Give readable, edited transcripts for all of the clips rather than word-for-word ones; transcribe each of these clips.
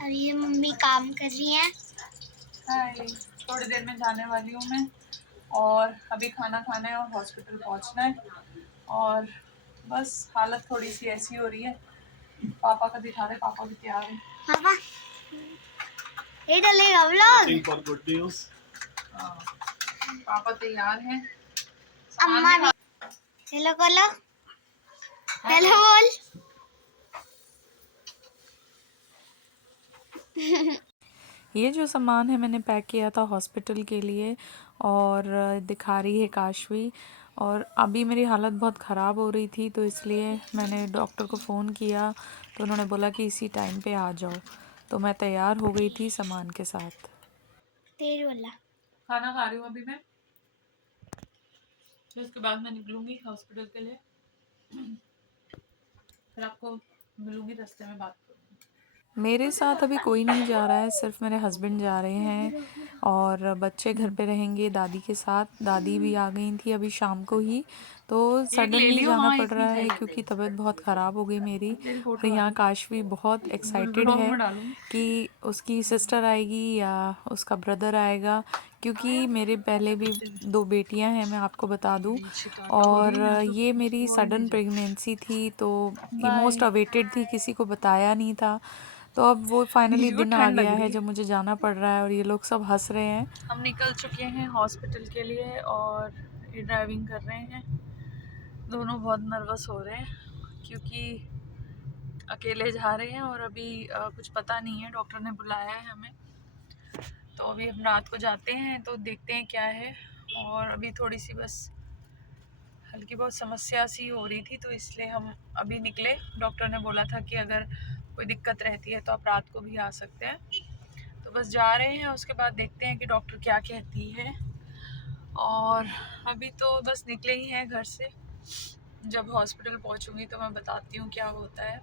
अभी ये मम्मी काम कर रही हैं। हाय, थोड़ी देर में जाने वाली हूँ मैं। और अभी खाना खाना है और हॉस्पिटल पहुँचना है। और बस हालत थोड़ी सी ऐसी हो रही है। पापा का दिखा रहे, पापा भी तैयार है। पापा ये डलेगा व्लॉग। For good news. पापा तैयार हैं। अम्मा भी। हेलो बोलो। हेलो बोल। ये जो सामान है मैंने पैक किया था हॉस्पिटल के लिए। और दिखा रही है काशवी। और अभी मेरी हालत बहुत ख़राब हो रही थी, तो इसलिए मैंने डॉक्टर को फ़ोन किया। तो उन्होंने बोला कि इसी टाइम पे आ जाओ। तो मैं तैयार हो गई थी सामान के साथ। तेरी बोला। खाना खा रही हूँ अभी मैं। फिर उसके बाद मैं निकलूंगी हॉस्पिटल के लिए। फिर आपको मिलूंगी, रास्ते में बात करूँगी। मेरे साथ अभी कोई नहीं जा रहा है, सिर्फ मेरे हस्बैंड जा रहे हैं। और बच्चे घर पे रहेंगे दादी के साथ। दादी भी आ गई थी अभी शाम को ही। तो सडनली जाना पड़ रहा है क्योंकि तबीयत बहुत ख़राब हो गई मेरी। और यहाँ काशवी बहुत एक्साइटेड है कि उसकी सिस्टर आएगी या उसका ब्रदर आएगा, क्योंकि मेरे पहले भी 2 बेटियां हैं, मैं आपको बता दूं। और ये मेरी सडन प्रेगनेंसी थी, तो ये मोस्ट अवेटेड थी, किसी को बताया नहीं था। तो अब वो फाइनली दिन आ गया है जब मुझे जाना पड़ रहा है। और ये लोग सब हंस रहे हैं। हम निकल चुके हैं हॉस्पिटल के लिए और ये ड्राइविंग कर रहे हैं। दोनों बहुत नर्वस हो रहे हैं क्योंकि अकेले जा रहे हैं और अभी कुछ पता नहीं है। डॉक्टर ने बुलाया है हमें। तो अभी हम रात को जाते हैं तो देखते हैं क्या है। और अभी थोड़ी सी बस हल्की बहुत समस्या सी हो रही थी, तो इसलिए हम अभी निकले। डॉक्टर ने बोला था कि अगर कोई दिक्कत रहती है तो आप रात को भी आ सकते हैं। तो बस जा रहे हैं, उसके बाद देखते हैं कि डॉक्टर क्या कहती है। और अभी तो बस निकले ही हैं घर से। जब हॉस्पिटल पहुंचूंगी तो मैं बताती हूँ क्या होता है।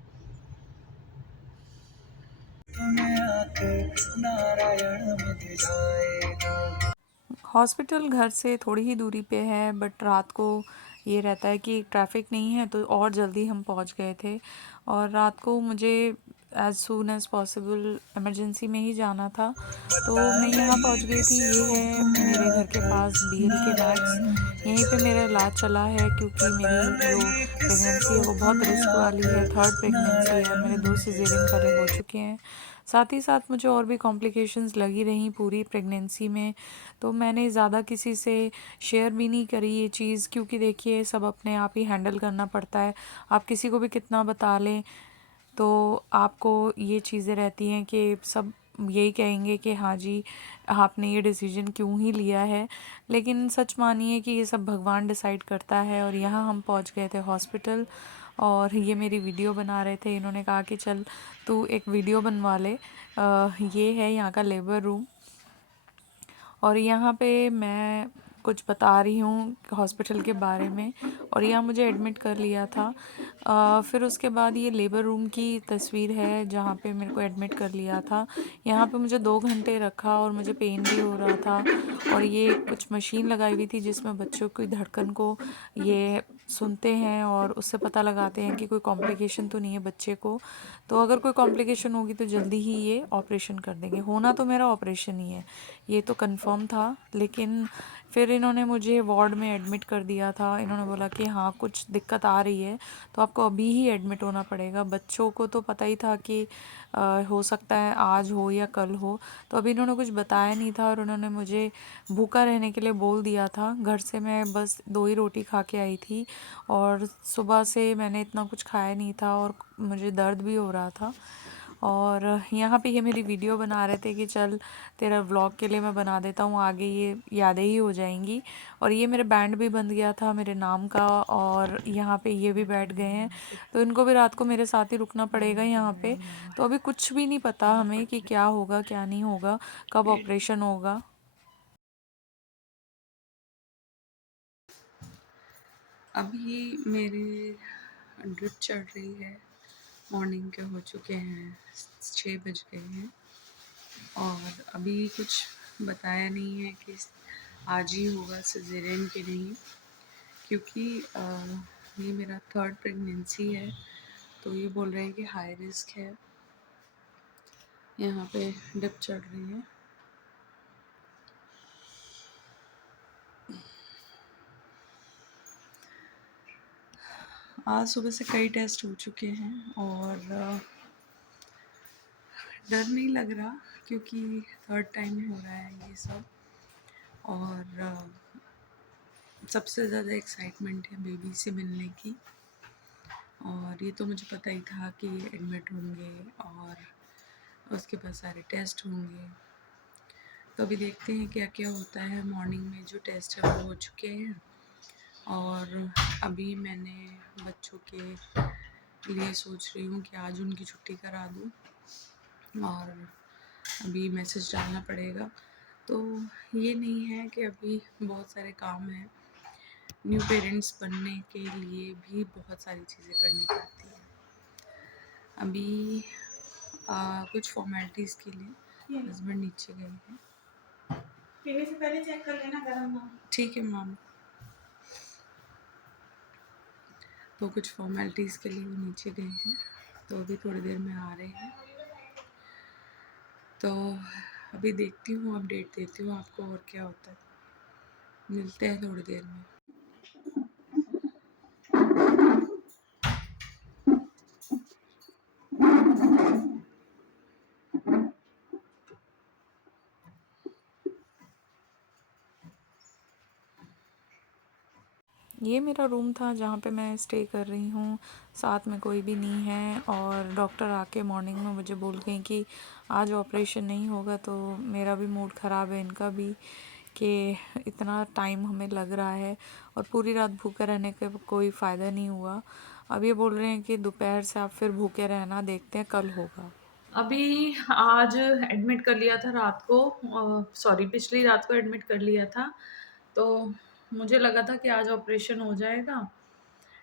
हॉस्पिटल घर से थोड़ी ही दूरी पे है, बट रात को ये रहता है कि ट्रैफिक नहीं है तो और जल्दी हम पहुंच गए थे। और रात को मुझे as soon as possible emergency में ही जाना था, तो मैं यहाँ पहुंच गई थी। ये है मेरे घर के पास BLK मैक्स। यहीं पे मेरा इलाज चला है क्योंकि मेरी जो प्रेगनेंसी है वो बहुत रिस्क वाली है। 3rd प्रेगनेंसी है और मेरे 2 सिजेरियन पहले हो चुके हैं। साथ ही साथ मुझे और भी कॉम्प्लिकेशंस लगी रही पूरी प्रेगनेंसी में। तो मैंने ज़्यादा किसी से शेयर भी नहीं करी ये चीज़, क्योंकि देखिए सब अपने आप ही हैंडल करना पड़ता है। आप किसी को भी कितना बता लें तो आपको ये चीज़ें रहती हैं कि सब यही कहेंगे कि हाँ जी आपने ये डिसीजन क्यों ही लिया है। लेकिन सच मानिए कि ये सब भगवान डिसाइड करता है। और यहाँ हम पहुँच गए थे हॉस्पिटल और ये मेरी वीडियो बना रहे थे। इन्होंने कहा कि चल तू एक वीडियो बनवा ले। ये है यहाँ का लेबर रूम। और यहाँ पे मैं कुछ बता रही हूँ हॉस्पिटल के बारे में। और यहाँ मुझे एडमिट कर लिया था। फिर उसके बाद ये लेबर रूम की तस्वीर है जहाँ पे मेरे को एडमिट कर लिया था। यहाँ पे मुझे 2 घंटे रखा और मुझे पेन भी हो रहा था। और ये कुछ मशीन लगाई हुई थी जिसमें बच्चों की धड़कन को ये सुनते हैं और उससे पता लगाते हैं कि कोई कॉम्प्लिकेशन तो नहीं है बच्चे को। तो अगर कोई कॉम्प्लिकेशन होगी तो जल्दी ही ये ऑपरेशन कर देंगे। होना तो मेरा ऑपरेशन ही है, ये तो कंफर्म था। लेकिन फिर इन्होंने मुझे वार्ड में एडमिट कर दिया था। इन्होंने बोला कि हाँ कुछ दिक्कत आ रही है तो आपको अभी ही एडमिट होना पड़ेगा। बच्चों को तो पता ही था कि हो सकता है आज हो या कल हो, तो अभी इन्होंने कुछ बताया नहीं था। और उन्होंने मुझे भूखा रहने के लिए बोल दिया था। घर से मैं बस 2 ही रोटी खा के आई थी और सुबह से मैंने इतना कुछ खाया नहीं था और मुझे दर्द भी हो रहा था। और यहाँ पे ये मेरी वीडियो बना रहे थे कि चल तेरा व्लॉग के लिए मैं बना देता हूँ, आगे ये यादें ही हो जाएंगी। और ये मेरे बैंड भी बन गया था मेरे नाम का। और यहाँ पे ये भी बैठ गए हैं, तो इनको भी रात को मेरे साथ ही रुकना पड़ेगा यहाँ पे। तो अभी कुछ भी नहीं पता हमें कि क्या होगा क्या नहीं होगा, कब ऑपरेशन होगा। अभी मेरे ड्रिप चढ़ रही है। मॉर्निंग के हो चुके हैं 6 बज गए हैं। और अभी कुछ बताया नहीं है कि आज ही होगा सिजेरियन कि नहीं, क्योंकि ये मेरा 3rd प्रेगनेंसी है। तो ये बोल रहे हैं कि हाई रिस्क है। यहाँ पे डिप चढ़ रही है। आज सुबह से कई टेस्ट हो चुके हैं और डर नहीं लग रहा क्योंकि थर्ड टाइम हो रहा है ये सब। और सबसे ज़्यादा एक्साइटमेंट है बेबी से मिलने की। और ये तो मुझे पता ही था कि ये एडमिट होंगे और उसके बाद सारे टेस्ट होंगे। तो अभी देखते हैं क्या क्या होता है। मॉर्निंग में जो टेस्ट है वो हो चुके हैं और अभी मैंने बच्चों के लिए सोच रही हूँ कि आज उनकी छुट्टी करा दूँ और अभी मैसेज डालना पड़ेगा। तो ये नहीं है कि अभी बहुत सारे काम हैं। न्यू पेरेंट्स बनने के लिए भी बहुत सारी चीज़ें करनी पड़ती हैं। अभी कुछ फॉर्मेलिटीज़ के लिए हस्बैंड नीचे गए हैं। पीने से पहले चेक कर लेना गरम ना। ठीक है मैम। तो कुछ फॉर्मेलिटीज़ के लिए वो नीचे गए हैं, तो अभी थोड़ी देर में आ रहे हैं। तो अभी देखती हूँ, अपडेट देती हूँ आपको और क्या होता है। मिलते हैं थोड़ी देर में। ये मेरा रूम था जहाँ पे मैं स्टे कर रही हूँ। साथ में कोई भी नहीं है और डॉक्टर आके मॉर्निंग में मुझे बोल गई कि आज ऑपरेशन नहीं होगा। तो मेरा भी मूड ख़राब है, इनका भी, कि इतना टाइम हमें लग रहा है और पूरी रात भूखे रहने का कोई फ़ायदा नहीं हुआ। अब ये बोल रहे हैं कि दोपहर से आप फिर भूखे रहना, देखते हैं कल होगा। अभी आज एडमिट कर लिया था रात को, सॉरी पिछली रात को एडमिट कर लिया था। तो मुझे लगा था कि आज ऑपरेशन हो जाएगा,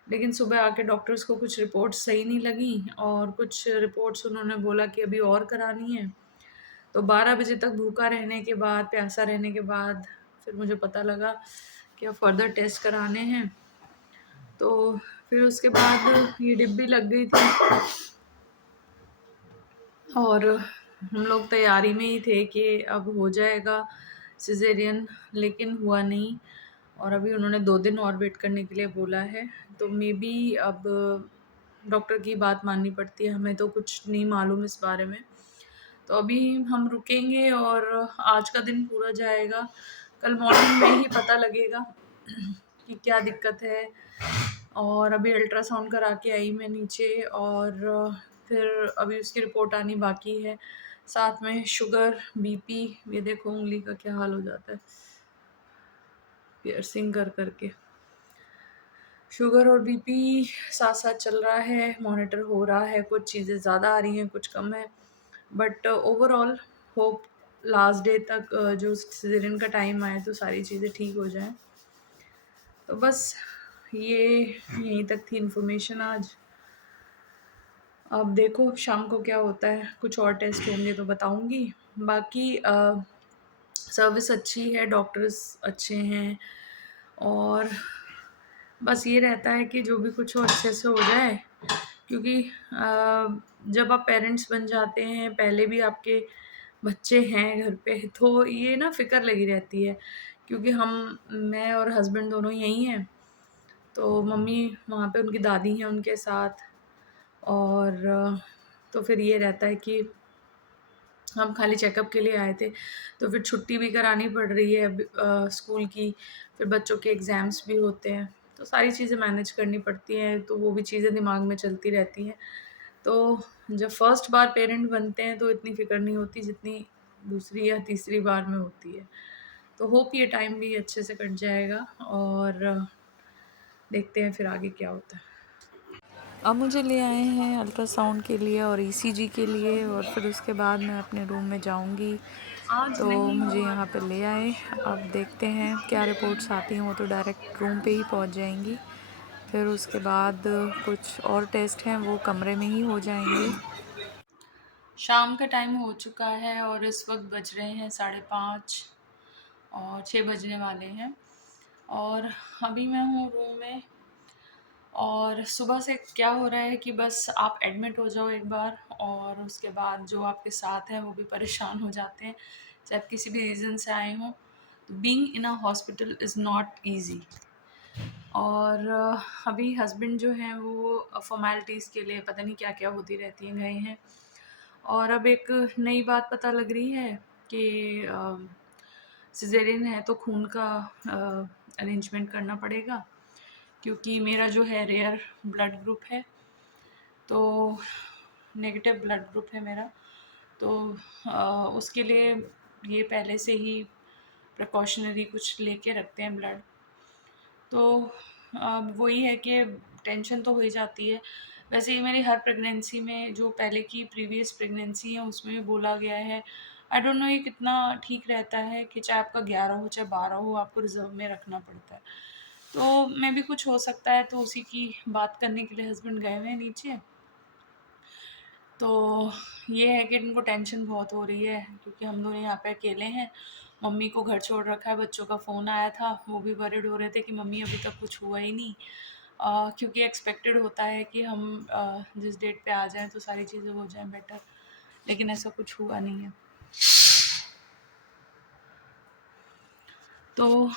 लेकिन सुबह आके डॉक्टर्स को कुछ रिपोर्ट्स सही नहीं लगी और कुछ रिपोर्ट्स उन्होंने बोला कि अभी और करानी है। तो 12 बजे तक भूखा रहने के बाद, प्यासा रहने के बाद फिर मुझे पता लगा कि अब फर्दर टेस्ट कराने हैं। तो फिर उसके बाद ये डिब्बी लग गई थी और हम लोग तैयारी में ही थे कि अब हो जाएगा सिजेरियन, लेकिन हुआ नहीं। और अभी उन्होंने 2 दिन और वेट करने के लिए बोला है। तो मे बी अब डॉक्टर की बात माननी पड़ती है, हमें तो कुछ नहीं मालूम इस बारे में। तो अभी हम रुकेंगे और आज का दिन पूरा जाएगा, कल मॉर्निंग में ही पता लगेगा कि क्या दिक्कत है। और अभी अल्ट्रासाउंड करा के आई मैं नीचे और फिर अभी उसकी रिपोर्ट आनी बाकी है। साथ में शुगर, बीपी, ये देखो उंगली का क्या हाल हो जाता है पियर्सिंग कर करके। शुगर और बीपी साथ साथ चल रहा है, मॉनिटर हो रहा है। कुछ चीज़ें ज़्यादा आ रही हैं, कुछ कम है, but overall hope last day तक जो सिजेरियन का टाइम आए तो सारी चीज़ें ठीक हो जाएं। तो बस ये यहीं तक थी इन्फॉर्मेशन आज। अब देखो शाम को क्या होता है, कुछ और टेस्ट होंगे तो बताऊंगी। बाकी सर्विस अच्छी है, डॉक्टर्स अच्छे हैं और बस ये रहता है कि जो भी कुछ हो अच्छे से हो जाए। क्योंकि जब आप पेरेंट्स बन जाते हैं, पहले भी आपके बच्चे हैं घर पे, तो ये ना फ़िक्र लगी रहती है। क्योंकि मैं और हस्बैंड दोनों यहीं हैं, तो मम्मी वहाँ पे उनकी दादी हैं उनके साथ। और तो फिर ये रहता है कि हम खाली चेकअप के लिए आए थे, तो फिर छुट्टी भी करानी पड़ रही है अब स्कूल की। फिर बच्चों के एग्ज़ाम्स भी होते हैं, तो सारी चीज़ें मैनेज करनी पड़ती हैं, तो वो भी चीज़ें दिमाग में चलती रहती हैं। तो जब फर्स्ट बार पेरेंट बनते हैं तो इतनी फ़िक्र नहीं होती जितनी दूसरी या तीसरी बार में होती है। तो होप ये टाइम भी अच्छे से कट जाएगा और देखते हैं फिर आगे क्या होता है। अब मुझे ले आए हैं अल्ट्रासाउंड के लिए और ईसीजी के लिए और फिर उसके बाद मैं अपने रूम में जाऊंगी। तो मुझे यहाँ पे ले आए, अब देखते हैं क्या रिपोर्ट्स आती हैं। वो तो डायरेक्ट रूम पे ही पहुँच जाएंगी। फिर उसके बाद कुछ और टेस्ट हैं वो कमरे में ही हो जाएंगे। शाम का टाइम हो चुका है और इस वक्त बज रहे हैं 5:30 और 6 बजने वाले हैं। और अभी मैं हूँ रूम में और सुबह से क्या हो रहा है कि बस आप एडमिट हो जाओ एक बार, और उसके बाद जो आपके साथ हैं वो भी परेशान हो जाते हैं, चाहे आप किसी भी रीज़न से आए हों। तो being in a hospital is not easy. और अभी हस्बैंड जो हैं वो फॉर्मेलिटीज़ के लिए पता नहीं क्या क्या होती रहती हैं गए हैं। और अब एक नई बात पता लग रही है कि सिजेरियन है तो खून का अरेंजमेंट करना पड़ेगा, क्योंकि मेरा जो है रेयर ब्लड ग्रुप है, तो नेगेटिव ब्लड ग्रुप है मेरा। तो उसके लिए ये पहले से ही प्रिकॉशनरी कुछ लेके रखते हैं ब्लड। तो वही है कि टेंशन तो हो ही जाती है। वैसे ही मेरी हर प्रेगनेंसी में, जो पहले की प्रीवियस प्रेगनेंसी है उसमें भी बोला गया है, आई डोंट नो ये कितना ठीक रहता है, कि चाहे आपका 11 हो चाहे 12 हो, आपको रिजर्व में रखना पड़ता है। तो मैं भी कुछ हो सकता है, तो उसी की बात करने के लिए हस्बैंड गए हुए हैं नीचे। तो ये है कि इनको टेंशन बहुत हो रही है, क्योंकि हम लोग यहाँ पे अकेले हैं। मम्मी को घर छोड़ रखा है, बच्चों का फ़ोन आया था, वो भी वरिड हो रहे थे कि मम्मी अभी तक कुछ हुआ ही नहीं। क्योंकि एक्सपेक्टेड होता है कि हम जिस डेट पे आ जाएं तो सारी चीज़ें हो जाएं बेटर, लेकिन ऐसा कुछ हुआ नहीं है। तो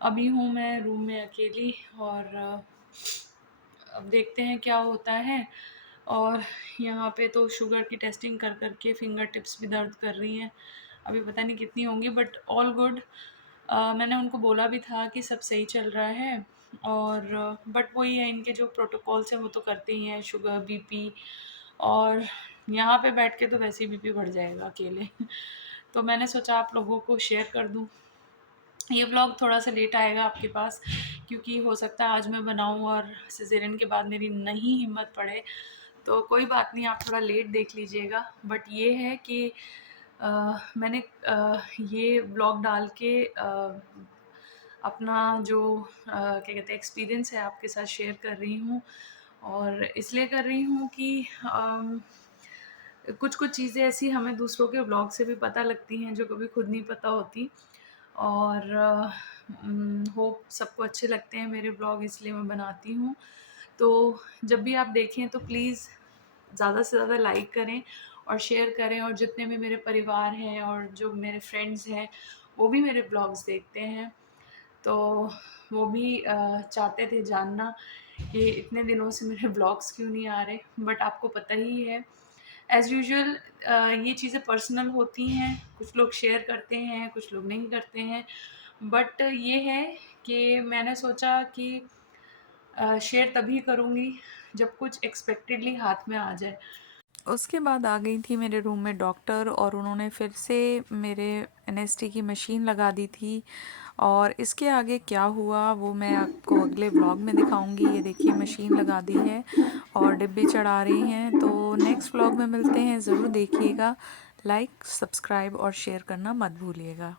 अभी हूँ मैं रूम में अकेली, और अब देखते हैं क्या होता है। और यहाँ पे तो शुगर की टेस्टिंग कर कर के फिंगर टिप्स भी दर्द कर रही हैं। अभी पता नहीं कितनी होंगी, बट ऑल गुड। मैंने उनको बोला भी था कि सब सही चल रहा है, और बट वही है, इनके जो प्रोटोकॉल्स हैं वो तो करते ही हैं, शुगर, बीपी। और यहाँ पे बैठ के तो वैसे ही बीपी बढ़ जाएगा अकेले। तो मैंने सोचा आप लोगों को शेयर कर दूँ। ये व्लॉग थोड़ा सा लेट आएगा आपके पास, क्योंकि हो सकता है आज मैं बनाऊं और सिजेरियन के बाद मेरी नहीं हिम्मत पड़े। तो कोई बात नहीं, आप थोड़ा लेट देख लीजिएगा। बट ये है कि मैंने ये व्लॉग डाल के अपना जो क्या कहते हैं एक्सपीरियंस है आपके साथ शेयर कर रही हूँ। और इसलिए कर रही हूँ कि कुछ कुछ चीज़ें ऐसी हमें दूसरों के व्लॉग से भी पता लगती हैं, जो कभी खुद नहीं पता होती। और होप सबको अच्छे लगते हैं मेरे ब्लॉग, इसलिए मैं बनाती हूँ। तो जब भी आप देखें तो प्लीज़ ज़्यादा से ज़्यादा लाइक करें और शेयर करें। और जितने भी मेरे परिवार हैं और जो मेरे फ्रेंड्स हैं वो भी मेरे ब्लॉग्स देखते हैं, तो वो भी चाहते थे जानना कि इतने दिनों से मेरे ब्लॉग्स क्यों नहीं आ रहे। बट आपको पता ही है, एज़ यूजुअल ये चीज़ें पर्सनल होती हैं, कुछ लोग शेयर करते हैं, कुछ लोग नहीं करते हैं। बट ये है कि मैंने सोचा कि शेयर तभी करूँगी जब कुछ एक्सपेक्टेडली हाथ में आ जाए। उसके बाद आ गई थी मेरे रूम में डॉक्टर, और उन्होंने फिर से मेरे एनएसटी की मशीन लगा दी थी। और इसके आगे क्या हुआ वो मैं आपको अगले व्लॉग में दिखाऊंगी। ये देखिए मशीन लगा दी है और डिब्बे चढ़ा रही हैं। तो नेक्स्ट व्लॉग में मिलते हैं, ज़रूर देखिएगा। लाइक, सब्सक्राइब और शेयर करना मत भूलिएगा।